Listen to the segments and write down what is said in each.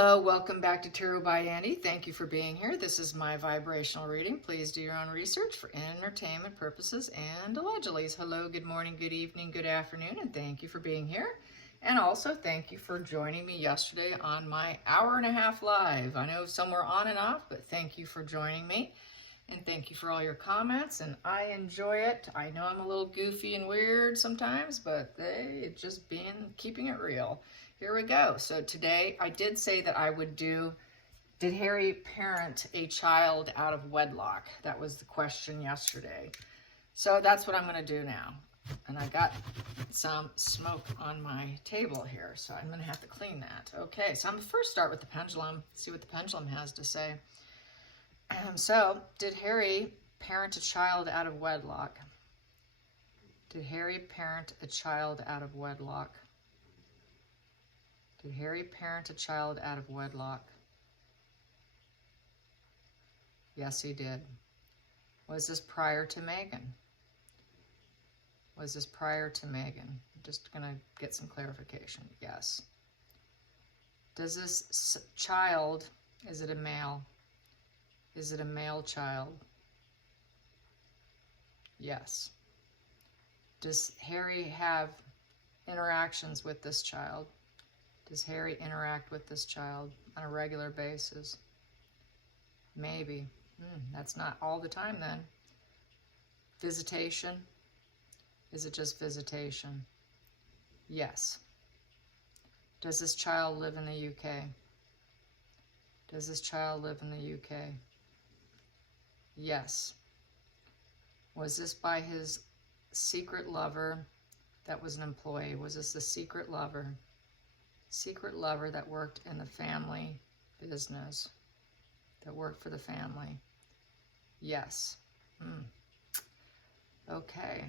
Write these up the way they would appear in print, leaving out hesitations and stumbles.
Hello, welcome back to Tarot by Andy. Thank you for being here. This is my vibrational reading. Please do your own research for entertainment purposes and allegedly. Hello, good morning, good evening, good afternoon, and thank you for being here. And also thank you for joining me yesterday on my hour-and-a-half live. I know some were on and off, but thank you for joining me. And thank you for all your comments, and I enjoy it. I know I'm a little goofy and weird sometimes, but it's just keeping it real. Here we go. So today I did say that I would do, did Harry parent a child out of wedlock? That was the question yesterday. So that's what I'm going to do now. And I got some smoke on my table here, so I'm going to have to clean that. Okay, so I'm going to first start with the pendulum, see what the pendulum has to say. So, did Harry parent a child out of wedlock? Did Harry parent a child out of wedlock? Did Harry parent a child out of wedlock? Yes, he did. Was this prior to Megan? Was this prior to Megan? I'm just going to get some clarification. Yes. Does this child, is it a male? Is it a male child? Yes. Does Harry have interactions with this child? Does Harry interact with this child on a regular basis? Maybe. That's not all the time then. Visitation? Is it just visitation? Yes. Does this child live in the UK? Does this child live in the UK? Yes. Was this by his secret lover that was an employee? Was this a secret lover? Secret lover that worked in the family business, that worked for the family? Yes. Okay.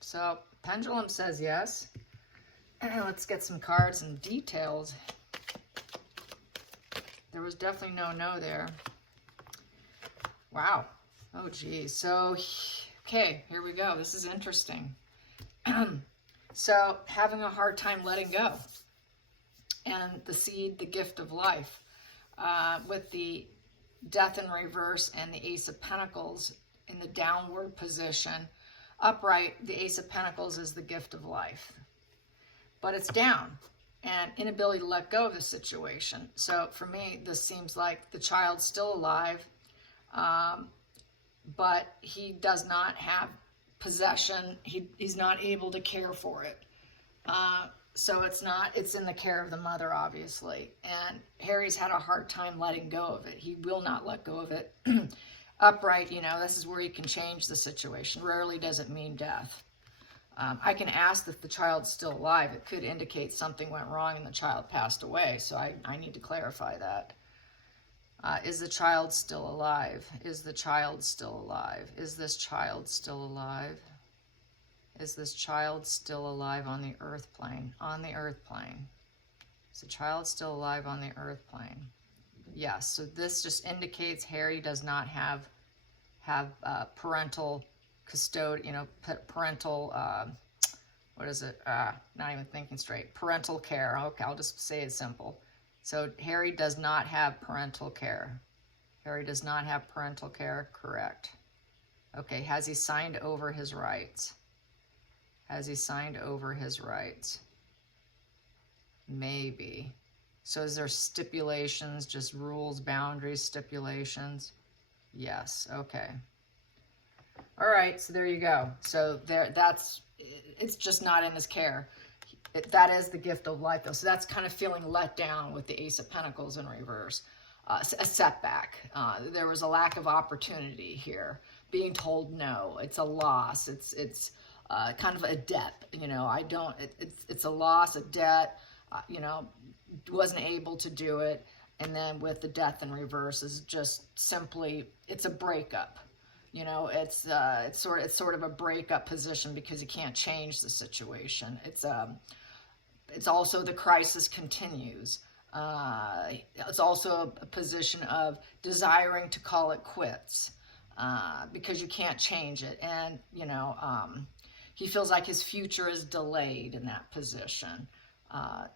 So pendulum says yes. Let's get some cards and details. There was definitely no there. Wow. Oh, geez. So, okay, here we go. This is interesting. So, having a hard time letting go. And the seed, the gift of life. With the death in reverse and the Ace of Pentacles in the downward position. Upright, the Ace of Pentacles is the gift of life. But it's down. And inability to let go of the situation. So for me, this seems like the child's still alive, but he does not have possession. He's not able to care for it. So it's in the care of the mother, obviously. And Harry's had a hard time letting go of it. He will not let go of it. Upright, this is where he can change the situation. Rarely does it mean death. I can ask if the child's still alive. It could indicate something went wrong and the child passed away. So I need to clarify that. Is the child still alive? Is the child still alive? Is this child still alive? Is this child still alive on the earth plane? On the earth plane. Is the child still alive on the earth plane? Yes. So this just indicates Harry does not have parental parental, what is it? Not even thinking straight. Parental care. Okay, I'll just say it simple. So Harry does not have parental care. Harry does not have parental care, correct. Okay, has he signed over his rights? Has he signed over his rights? Maybe. So is there stipulations, just rules, boundaries, stipulations? Yes, okay. All right, so there you go. So it's just not in his care. That is the gift of life, though. So that's kind of feeling let down with the Ace of Pentacles in reverse. A setback. There was a lack of opportunity here. Being told no. It's a loss. It's kind of a debt. It's a loss, a debt. Wasn't able to do it. And then with the death in reverse is just simply, it's a breakup. It's sort of a breakup position because you can't change the situation. It's also the crisis continues. It's also a position of desiring to call it quits because you can't change it. And, he feels like his future is delayed in that position.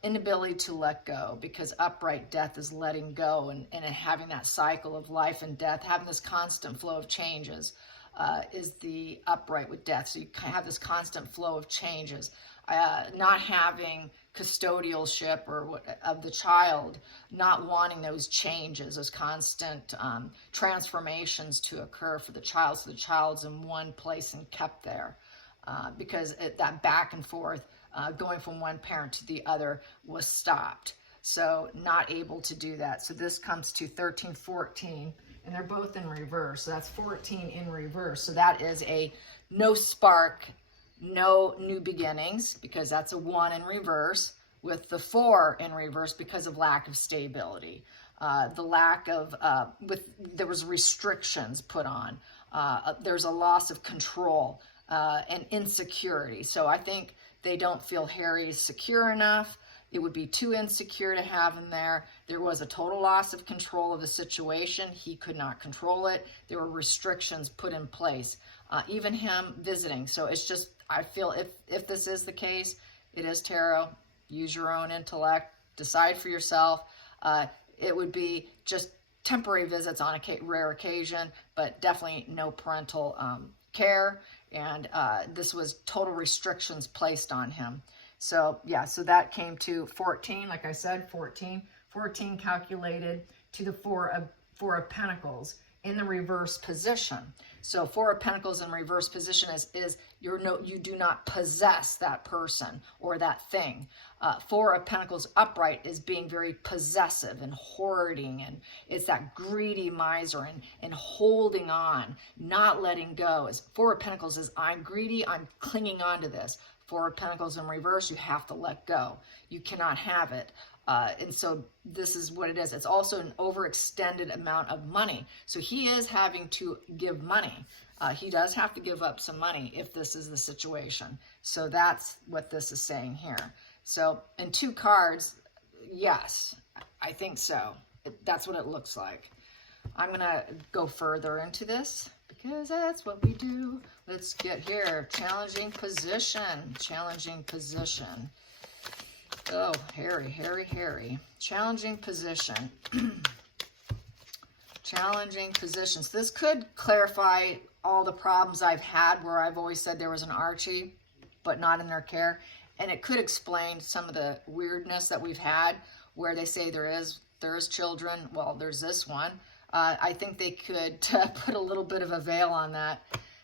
inability to let go, because upright death is letting go, and having that cycle of life and death, having this constant flow of changes is the upright with death. So you have this constant flow of changes. Not having custodialship of the child, not wanting those changes, those constant transformations to occur for the child, so the child's in one place and kept there, because that back and forth, going from one parent to the other, was stopped. So not able to do that. So this comes to 13, 14, and they're both in reverse. So that's 14 in reverse. So that is a no spark, no new beginnings, because that's a 1 in reverse, with the 4 in reverse because of lack of stability. The lack of, there was restrictions put on. There's a loss of control and insecurity. So I think they don't feel Harry is secure enough. It would be too insecure to have him there. There was a total loss of control of the situation. He could not control it. There were restrictions put in place. Even him visiting. So it's just, I feel if this is the case, it is tarot. Use your own intellect. Decide for yourself. It would be just temporary visits on a rare occasion, but definitely no parental care. And this was total restrictions placed on him. So yeah, so that came to 14, like I said, 14 calculated to the Four of Pentacles in the reverse position. So Four of Pentacles in reverse position is you do not possess that person or that thing. Four of Pentacles upright is being very possessive and hoarding, and it's that greedy miser and holding on, not letting go. As Four of Pentacles is, I'm greedy, I'm clinging on to this. Four of Pentacles in reverse, you have to let go. You cannot have it. And so this is what it is. It's also an overextended amount of money. So he is having to give money. He does have to give up some money if this is the situation. So that's what this is saying here. So in 2 cards, yes, I think so. That's what it looks like. I'm going to go further into this, because that's what we do. Let's get here. Challenging position. Challenging position. Oh, Harry. Challenging position. Challenging positions. This could clarify all the problems I've had where I've always said there was an Archie, but not in their care. And it could explain some of the weirdness that we've had where they say there is children. Well, there's this one. I think they could put a little bit of a veil on that.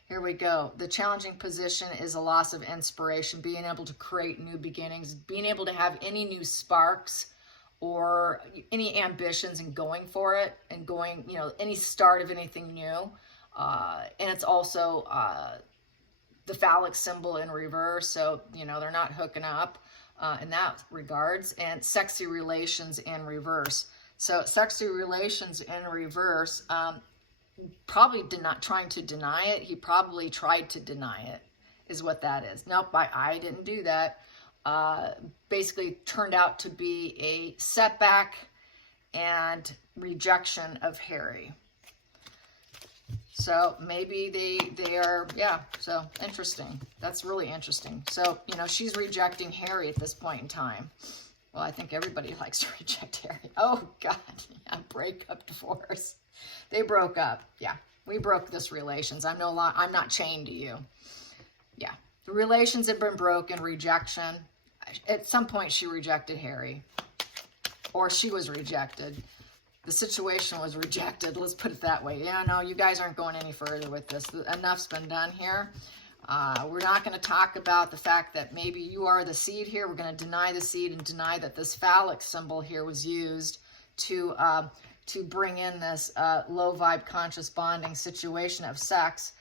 Here we go. The challenging position is a loss of inspiration, being able to create new beginnings, being able to have any new sparks or any ambitions and going for it, and going, any start of anything new. And it's also the phallic symbol in reverse. So, they're not hooking up in that regards. And sexy relations in reverse. So sexy relations in reverse, probably trying to deny it. He probably tried to deny it, is what that is. Nope, I didn't do that. Basically turned out to be a setback and rejection of Harry. So maybe they are, yeah, so interesting. That's really interesting. So, she's rejecting Harry at this point in time. Well, I think everybody likes to reject Harry. Oh, God. Yeah, breakup, divorce. They broke up. Yeah, we broke this relations. I'm not chained to you. Yeah, the relations have been broken, rejection. At some point, she rejected Harry. Or she was rejected. The situation was rejected. Let's put it that way. Yeah, no, you guys aren't going any further with this. Enough's been done here. We're not going to talk about the fact that maybe you are the seed here. We're going to deny the seed and deny that this phallic symbol here was used to bring in this low vibe conscious bonding situation of sex.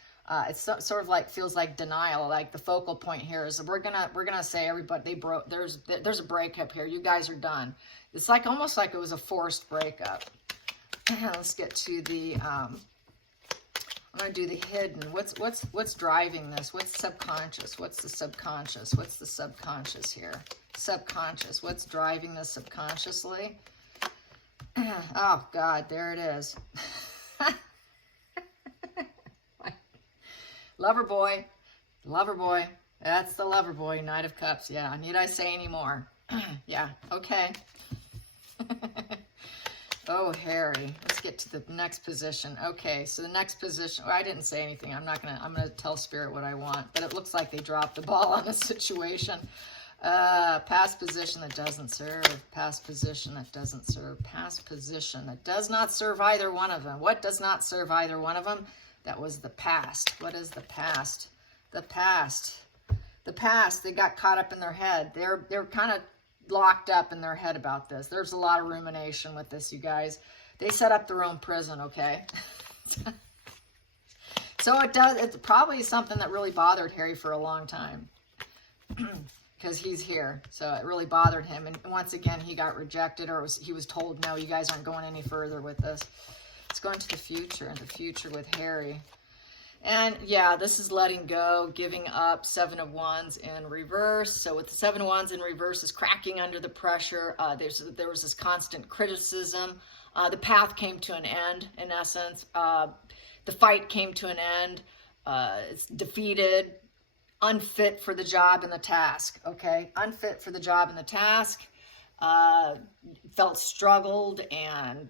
It's sort of like, feels like denial. Like the focal point here is we're gonna say everybody there's a breakup here. You guys are done. It's like almost like it was a forced breakup. Let's get to the I'm going to do the hidden. What's driving this? What's subconscious? What's the subconscious? What's the subconscious here? Subconscious. What's driving this subconsciously? Oh, God, there it is. Lover boy. Lover boy. That's the lover boy, Knight of Cups. Yeah, need I say any more? Yeah, okay. Oh, Harry. Let's get to the next position. Okay, so the next position, well, I didn't say anything. I'm gonna tell Spirit what I want, but it looks like they dropped the ball on the situation. Past position that doesn't serve. Past position that doesn't serve. Past position that does not serve either one of them. What does not serve either one of them? That was the past. What is the past? The past. The past. They got caught up in their head. They're kind of locked up in their head about this. There's a lot of rumination with this, you guys. They set up their own prison, okay? So it's probably something that really bothered Harry for a long time. Because he's here, so it really bothered him. And once again, he got rejected, or he was told, no, you guys aren't going any further with this. Let's go into the future, with Harry. And yeah, this is letting go, giving up. 7 of Wands in reverse. So with the 7 of Wands in reverse is cracking under the pressure. There was this constant criticism. The path came to an end, in essence. The fight came to an end. It's defeated. Unfit for the job and the task, okay? Unfit for the job and the task. Felt struggled, and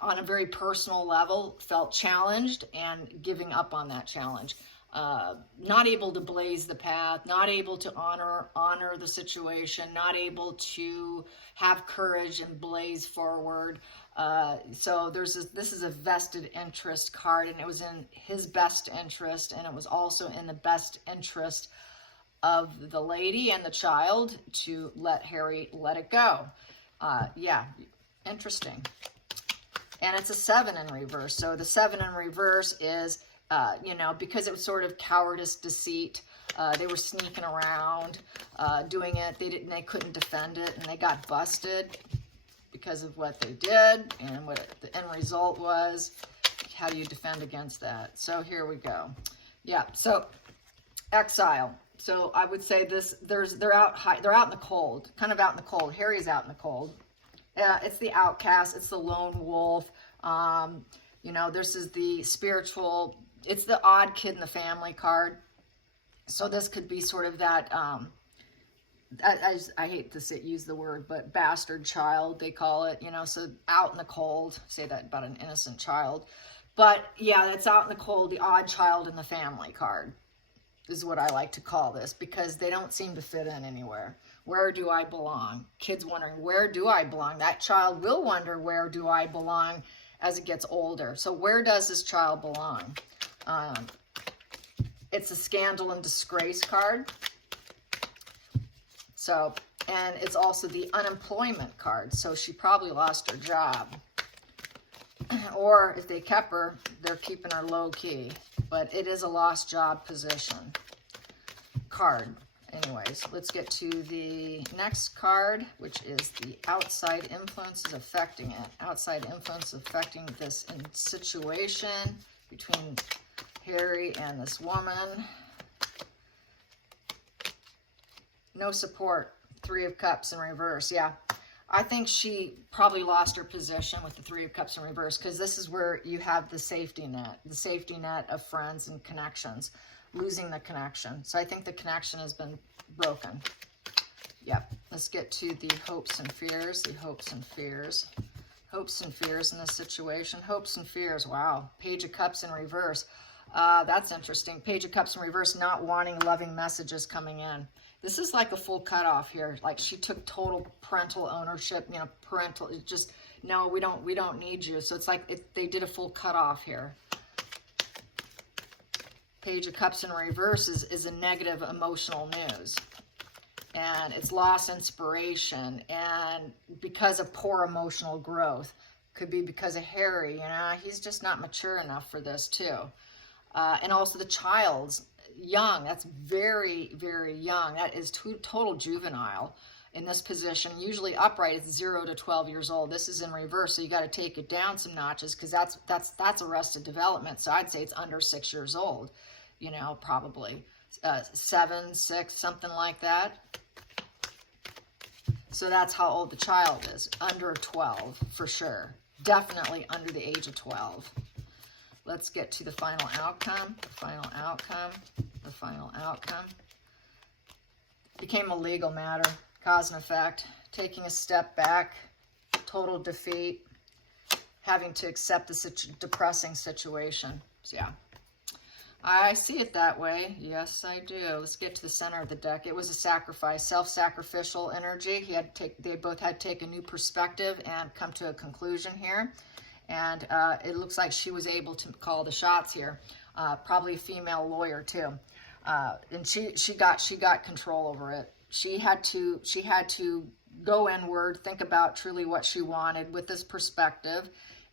on a very personal level, felt challenged and giving up on that challenge. Not able to blaze the path, not able to honor the situation, not able to have courage and blaze forward. So this is a vested interest card, and it was in his best interest, and it was also in the best interest of the lady and the child to let Harry let it go. Yeah, interesting. And it's a 7 in reverse. So the 7 in reverse is, because it was sort of cowardice, deceit. They were sneaking around, doing it. They couldn't defend it, and they got busted because of what they did, and what the end result was. How do you defend against that? So here we go. Yeah. So exile. So I would say they're out in the cold, kind of out in the cold. Harry's out in the cold. It's the outcast. It's the lone wolf. This is the spiritual. It's the odd kid in the family card. So this could be sort of that. I hate to use the word, but bastard child, they call it. So out in the cold. Say that about an innocent child. But yeah, that's out in the cold. The odd child in the family card is what I like to call this, because they don't seem to fit in anywhere. Where do I belong? Kids wondering, where do I belong? That child will wonder, where do I belong, as it gets older. So where does this child belong? It's a scandal and disgrace card. So, and it's also the unemployment card. So she probably lost her job. Or if they kept her, they're keeping her low key. But it is a lost job position card. Anyways, let's get to the next card, which is the outside influences affecting it. Outside influence affecting this situation between Harry and this woman. No support. 3 of Cups in reverse. Yeah. I think she probably lost her position with the 3 of Cups in reverse, because this is where you have the safety net of friends and connections, losing the connection. So I think the connection has been broken. Yep. Let's get to the hopes and fears. The hopes and fears. Hopes and fears in this situation. Hopes and fears. Wow. Page of Cups in reverse. That's interesting. Page of Cups in reverse, not wanting loving messages coming in. This is like a full cutoff here. Like she took total parental ownership, just, no, we don't need you. So it's like they did a full cutoff here. Page of Cups in reverse is a negative emotional news. And it's lost inspiration. And because of poor emotional growth. Could be because of Harry, he's just not mature enough for this too. And also the child's young. That's very, very young. That is total juvenile in this position. Usually upright is 0 to 12 years old. This is in reverse, so you got to take it down some notches, because that's arrested development. So I'd say it's under 6 years old, probably 7, 6, something like that. So that's how old the child is. Under 12 for sure. Definitely under the age of 12. Let's get to the final outcome. The final outcome. The final outcome. Became a legal matter. Cause and effect. Taking a step back. Total defeat. Having to accept the depressing situation. So yeah. I see it that way. Yes, I do. Let's get to the center of the deck. It was a sacrifice, self-sacrificial energy. They both had to take a new perspective and come to a conclusion here. And it looks like she was able to call the shots here. Probably a female lawyer too. And she got control over it. She had to go inward, think about truly what she wanted with this perspective,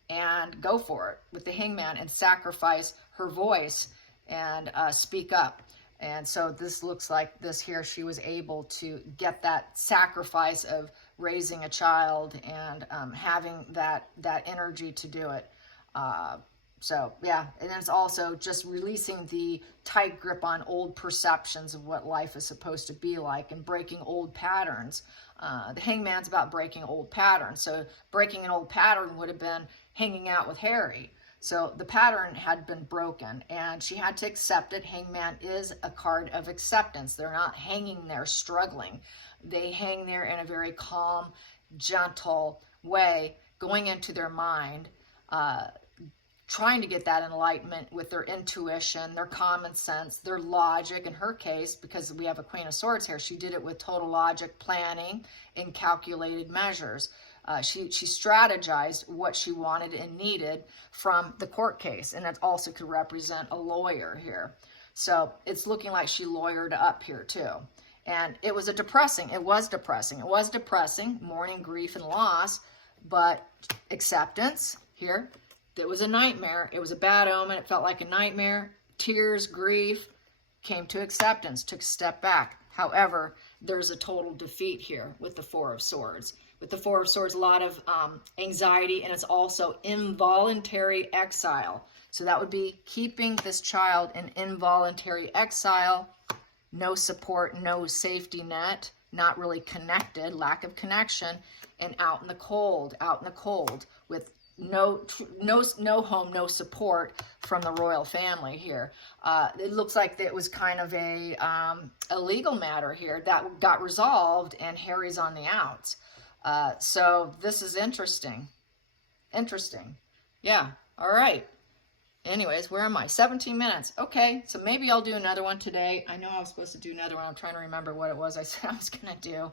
and go for it with the Hangman and sacrifice her voice and speak up. And so this looks like this here, she was able to get that sacrifice of raising a child and having that energy to do it. So yeah, and it's also just releasing the tight grip on old perceptions of what life is supposed to be like and breaking old patterns. The Hangman's about breaking old patterns. So breaking an old pattern would have been hanging out with Harry. So the pattern had been broken and she had to accept it. Hangman is a card of acceptance. They're not hanging there struggling. They hang there in a very calm, gentle way, going into their mind, trying to get that enlightenment with their intuition, their common sense, their logic. In her case, because we have a Queen of Swords here, she did it with total logic, planning, and calculated measures. She strategized what she wanted and needed from the court case, and that also could represent a lawyer here. So it's looking like she lawyered up here too. And it was depressing, mourning, grief, and loss, but acceptance here. It was a nightmare. It was a bad omen. It felt like a nightmare. Tears, grief, came to acceptance, took a step back. However, there's a total defeat here with the Four of Swords. With the Four of Swords, a lot of anxiety, and it's also involuntary exile. So that would be keeping this child in involuntary exile, no support, no safety net, not really connected, lack of connection, and out in the cold with no home, no support from the royal family here. It looks like it was kind of a legal matter here that got resolved, and Harry's on the outs. So this is interesting. Yeah. All right. Anyways, where am I? 17 minutes. Okay. So maybe I'll do another one today. I know I was supposed to do another one. I'm trying to remember what it was I said I was going to do.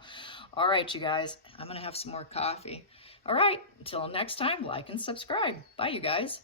All right, you guys, I'm going to have some more coffee. All right. Until next time, like and subscribe. Bye, you guys.